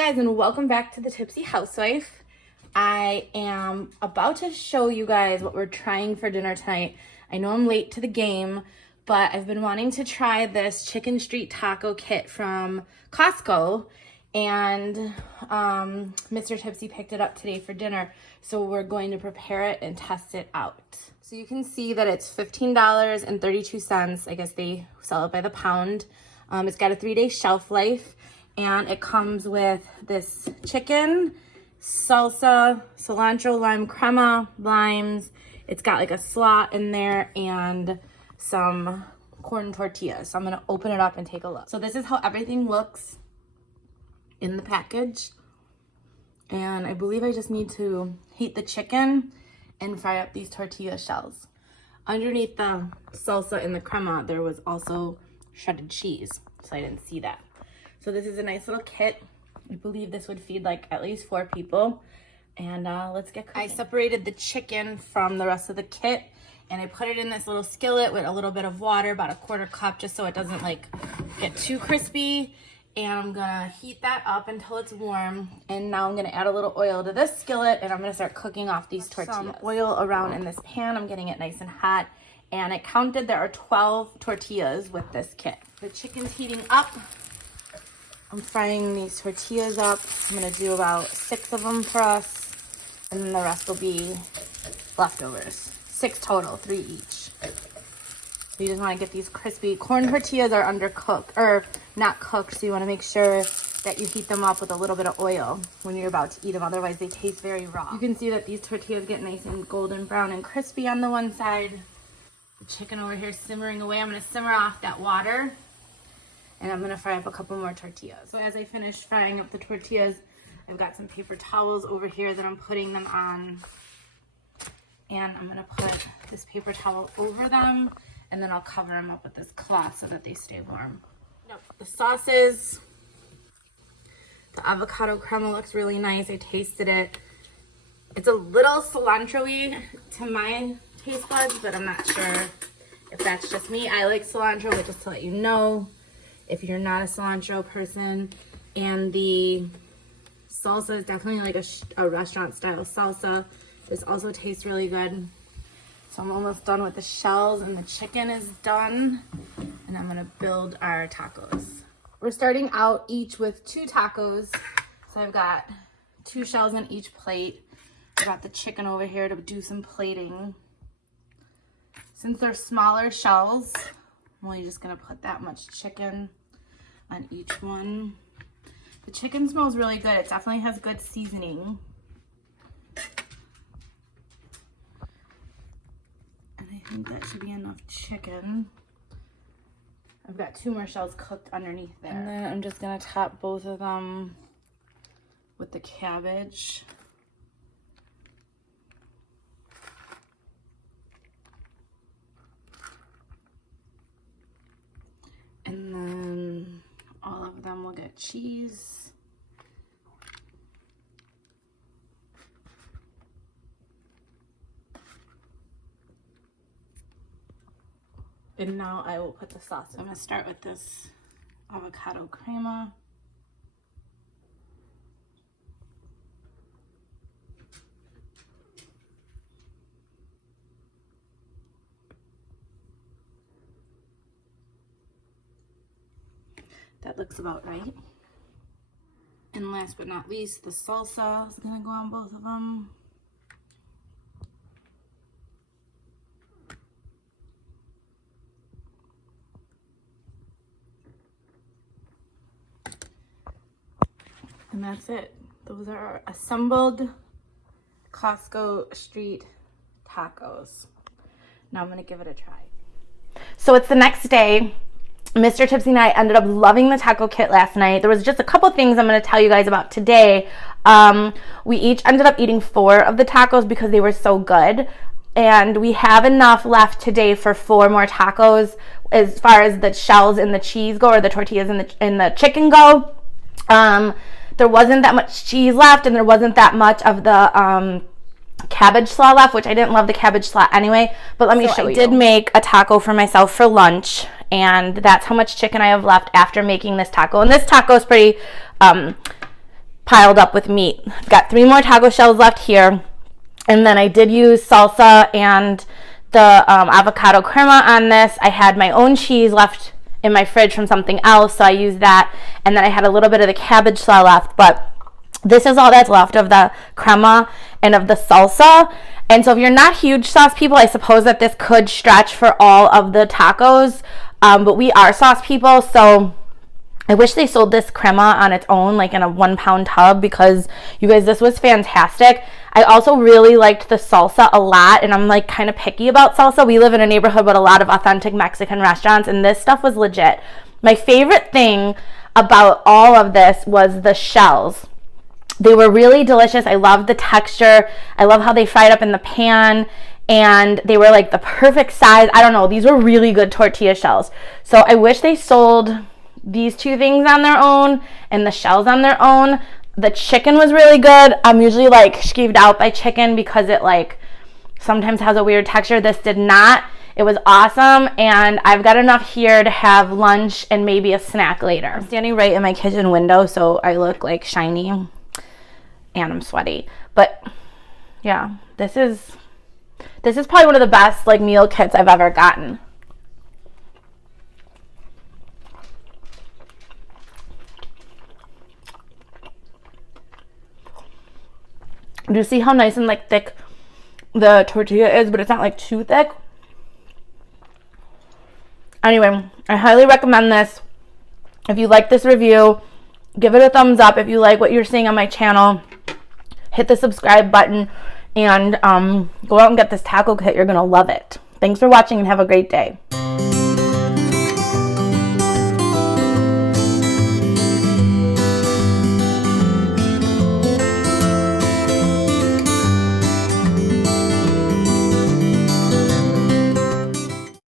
guys, and welcome back to the Tipsy Housewife. I am about to show you guys what we're trying for dinner tonight. I know I'm late to the game, but I've been wanting to try this chicken street taco kit from Costco, and Mr. Tipsy picked it up today for dinner, so we're going to prepare it and test it out. So you can see that it's $15.32. I guess they sell it by the pound. It's got a 3-day shelf life. And it comes with this chicken, salsa, cilantro, lime crema, limes. It's got like a slot in there and some corn tortillas. So I'm gonna open it up and take a look. So this is how everything looks in the package. And I believe I just need to heat the chicken and fry up these tortilla shells. Underneath the salsa and the crema, there was also shredded cheese, so I didn't see that. So this is a nice little kit. I believe this would feed like at least 4 people. And let's get cooking. I separated the chicken from the rest of the kit and I put it in this little skillet with a little bit of water, about a 1/4 cup, just so it doesn't like get too crispy. And I'm gonna heat that up until it's warm. And now I'm gonna add a little oil to this skillet and I'm gonna start cooking off these tortillas. Some oil around in this pan. I'm getting it nice and hot. And I counted there are 12 tortillas with this kit. The chicken's heating up. I'm frying these tortillas up. I'm gonna do about 6 of them for us, and then the rest will be leftovers. 6 total, 3 each. So you just wanna get these crispy. Corn tortillas are undercooked, or not cooked, so you wanna make sure that you heat them up with a little bit of oil when you're about to eat them, otherwise they taste very raw. You can see that these tortillas get nice and golden brown and crispy on the one side. The chicken over here simmering away. I'm gonna simmer off that water. And I'm gonna fry up a couple more tortillas. So as I finish frying up the tortillas, I've got some paper towels over here that I'm putting them on. And I'm gonna put this paper towel over them, and then I'll cover them up with this cloth so that they stay warm. The sauces, the avocado crema looks really nice. I tasted it. It's a little cilantro-y to my taste buds, but I'm not sure if that's just me. I like cilantro, but just to let you know, if you're not a cilantro person. And the salsa is definitely like a restaurant style salsa. This also tastes really good. So I'm almost done with the shells and the chicken is done. And I'm gonna build our tacos. We're starting out each with 2 tacos. So I've got 2 shells on each plate. I got the chicken over here to do some plating. Since they're smaller shells, I'm only just gonna put that much chicken on each one. The chicken smells really good. It definitely has good seasoning. And I think that should be enough chicken. I've got 2 more shells cooked underneath there. And then I'm just gonna top both of them with the cabbage. And then all of them will get cheese. And now I will put the sauce. I'm gonna start with this avocado crema. That looks about right. And last but not least, the salsa is gonna go on both of them. And that's it. Those are our assembled Costco street tacos. Now I'm gonna give it a try. So it's the next day. Mr. Tipsy and I ended up loving the taco kit last night. There was just a couple things I'm going to tell you guys about today. We each ended up eating 4 of the tacos because they were so good. And we have enough left today for 4 more tacos as far as the shells and the cheese go, or the tortillas and the chicken go. There wasn't that much cheese left, and there wasn't that much of the cabbage slaw left, which I didn't love the cabbage slaw anyway, but let me show you. I did make a taco for myself for lunch, and that's how much chicken I have left after making this taco. And this taco is pretty piled up with meat. I've got 3 more taco shells left here. And then I did use salsa and the avocado crema on this. I had my own cheese left in my fridge from something else, so I used that. And then I had a little bit of the cabbage slaw left, but this is all that's left of the crema and of the salsa. And so if you're not huge sauce people, I suppose that this could stretch for all of the tacos, but we are sauce people, so I wish they sold this crema on its own, like in a 1-pound tub, because you guys, this was fantastic. I also really liked the salsa a lot, and I'm like kind of picky about salsa. We live in a neighborhood with a lot of authentic Mexican restaurants, and this stuff was legit. My favorite thing about all of this was the shells. They were really delicious. I loved the texture. I love how they fried up in the pan, and they were like the perfect size. I don't know, these were really good tortilla shells. So I wish they sold these 2 things on their own and the shells on their own. The chicken was really good. I'm usually like skeeved out by chicken because it like sometimes has a weird texture. This did not. It was awesome, and I've got enough here to have lunch and maybe a snack later. I'm standing right in my kitchen window, so I look like shiny and I'm sweaty. But yeah, this is probably one of the best like meal kits I've ever gotten. Do you see how nice and like thick the tortilla is, but it's not like too thick? Anyway, I highly recommend this. If you like this review, give it a thumbs up. If you like what you're seeing on my channel, hit the subscribe button and go out and get this taco kit. You're gonna love it. Thanks for watching and have a great day.